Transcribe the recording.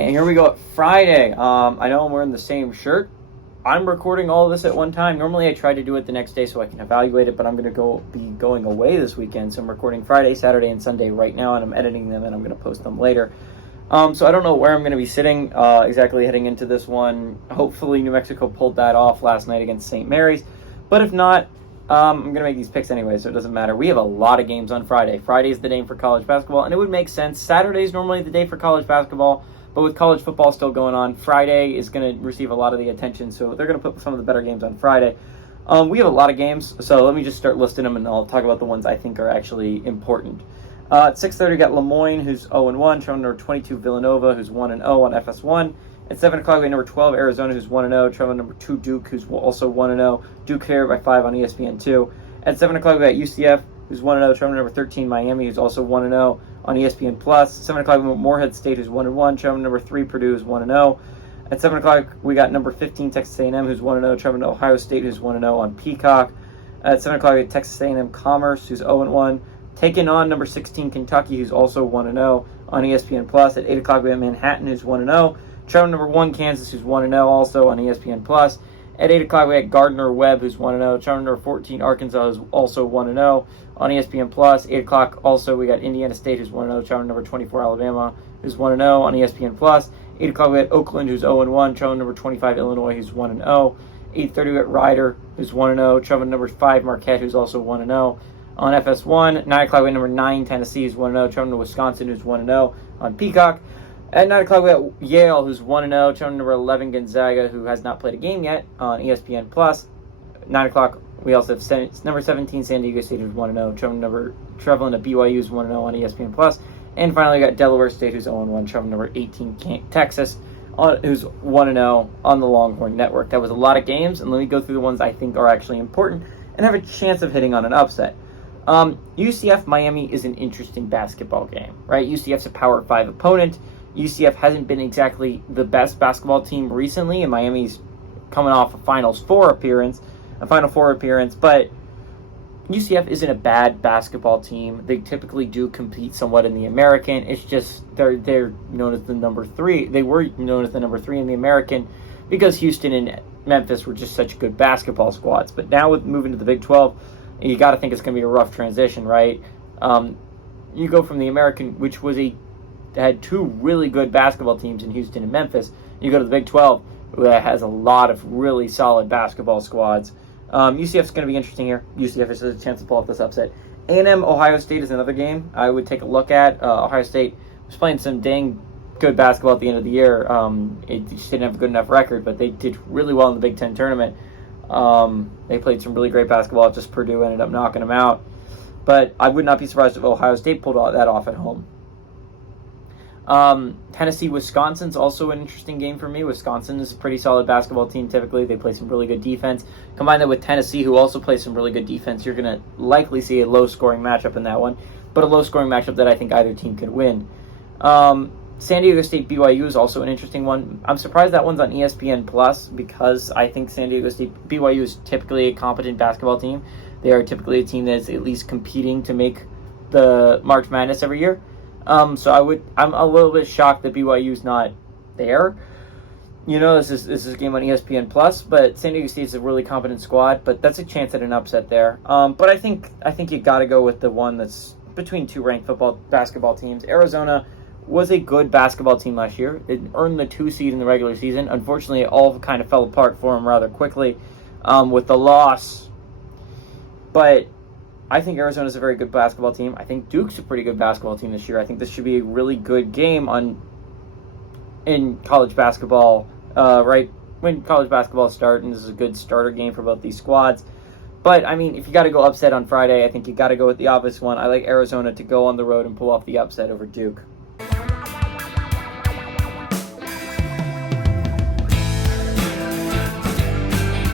And here we go at Friday. I know I'm wearing the same shirt. I'm recording all of this at one time. Normally I try to do it the next day so I can evaluate it, but I'm going to be going away this weekend. So I'm recording Friday, Saturday, and Sunday right now, and I'm editing them, and I'm going to post them later. So I don't know where I'm going to be sitting exactly heading into this one. Hopefully New Mexico pulled that off last night against St. Mary's. But if not, I'm going to make these picks anyway, so it doesn't matter. We have a lot of games on Friday. Friday is the day for college basketball, and it would make sense. Saturday is normally the day for college basketball, but with college football still going on, Friday is going to receive a lot of the attention, so they're going to put some of the better games on Friday. We have a lot of games, so let me just start listing them, and I'll talk about the ones I think are actually important. At 6:30, we got Le Moyne, who's 0-1, traveling number 22, Villanova, who's 1-0 on FS1. At 7 o'clock, we have number 12, Arizona, who's 1-0, traveling number 2, Duke, who's also 1-0. Duke here by 5 on ESPN2. At 7 o'clock, we got UCF, who's 1-0, traveling number 13, Miami, who's also 1-0 on ESPN+. 7 o'clock, we got Morehead State, who's 1-1, traveling number 3, Purdue, who's 1-0. At 7 o'clock, we got number 15, Texas A&M, who's 1-0, traveling to Ohio State, who's 1-0 on Peacock. At 7 o'clock, we got Texas A&M Commerce, who's 0-1. Taking on number 16, Kentucky, who's also 1-0 on ESPN+. At 8 o'clock, we have Manhattan, who's 1-0. Traveling number 1, Kansas, who's 1-0, also on ESPN+. At 8 o'clock, we have Gardner-Webb, who's 1-0. Traveling number 14, Arkansas, who's also 1-0 on ESPN+. 8 o'clock, also, we got Indiana State, who's 1-0. Traveling number 24, Alabama, who's 1-0 on ESPN+. 8 o'clock, we got Oakland, who's 0-1. Traveling number 25, Illinois, who's 1-0. 8:30, we got Rider, who's 1-0. Traveling number 5, Marquette, who's also 1-0 on FS1. 9 o'clock, we have number 9, Tennessee, who's 1-0. Traveling to Wisconsin, who's 1-0 on Peacock. At 9 o'clock, we got Yale, who's 1-0. Traveling number 11, Gonzaga, who has not played a game yet on ESPN+. 9 o'clock, we also have number 17, San Diego State, who's 1-0. Traveling to BYU, who's 1-0 on ESPN+. And finally, we got Delaware State, who's 0-1. Traveling number 18, Texas, who's 1-0 on the Longhorn Network. That was a lot of games, and let me go through the ones I think are actually important and have a chance of hitting on an upset. UCF Miami is an interesting basketball game, right? UCF's a Power 5 opponent. UCF hasn't been exactly the best basketball team recently, and Miami's coming off a Final Four appearance, but UCF isn't a bad basketball team. They typically do compete somewhat in the American. It's just they're known as the number 3. They were known as the number 3 in the American because Houston and Memphis were just such good basketball squads. But now with moving to the Big 12, you got to think it's going to be a rough transition, right? You go from the American, which had 2 really good basketball teams in Houston and Memphis. You go to the Big 12, that has a lot of really solid basketball squads. UCF's going to be interesting here. UCF has a chance to pull off this upset. A&M Ohio State is another game I would take a look at. Ohio State was playing some dang good basketball at the end of the year. It just didn't have a good enough record, but they did really well in the Big Ten tournament. They played some really great basketball. Just Purdue ended up knocking them out. But I would not be surprised if Ohio State pulled that off at home. Tennessee-Wisconsin's also an interesting game for me. Wisconsin is a pretty solid basketball team typically. They play some really good defense. Combine that with Tennessee, who also plays some really good defense, you're going to likely see a low-scoring matchup in that one, but a low-scoring matchup that I think either team could win. San Diego State BYU is also an interesting one. I'm surprised that one's on ESPN Plus because I think San Diego State BYU is typically a competent basketball team. They are typically a team that's at least competing to make the March Madness every year. So I'm a little bit shocked that BYU's not there. This is a game on ESPN Plus, but San Diego State's a really competent squad, but that's a chance at an upset there. But I think you got to go with the one that's between 2 ranked basketball teams. Arizona was a good basketball team last year. It earned the 2 seed in the regular season. Unfortunately, it all kind of fell apart for them rather quickly with the loss. But I think Arizona's a very good basketball team. I think Duke's a pretty good basketball team this year. I think this should be a really good game in college basketball, right when college basketball starts, and this is a good starter game for both these squads. But, I mean, if you got to go upset on Friday, I think you got to go with the obvious one. I like Arizona to go on the road and pull off the upset over Duke.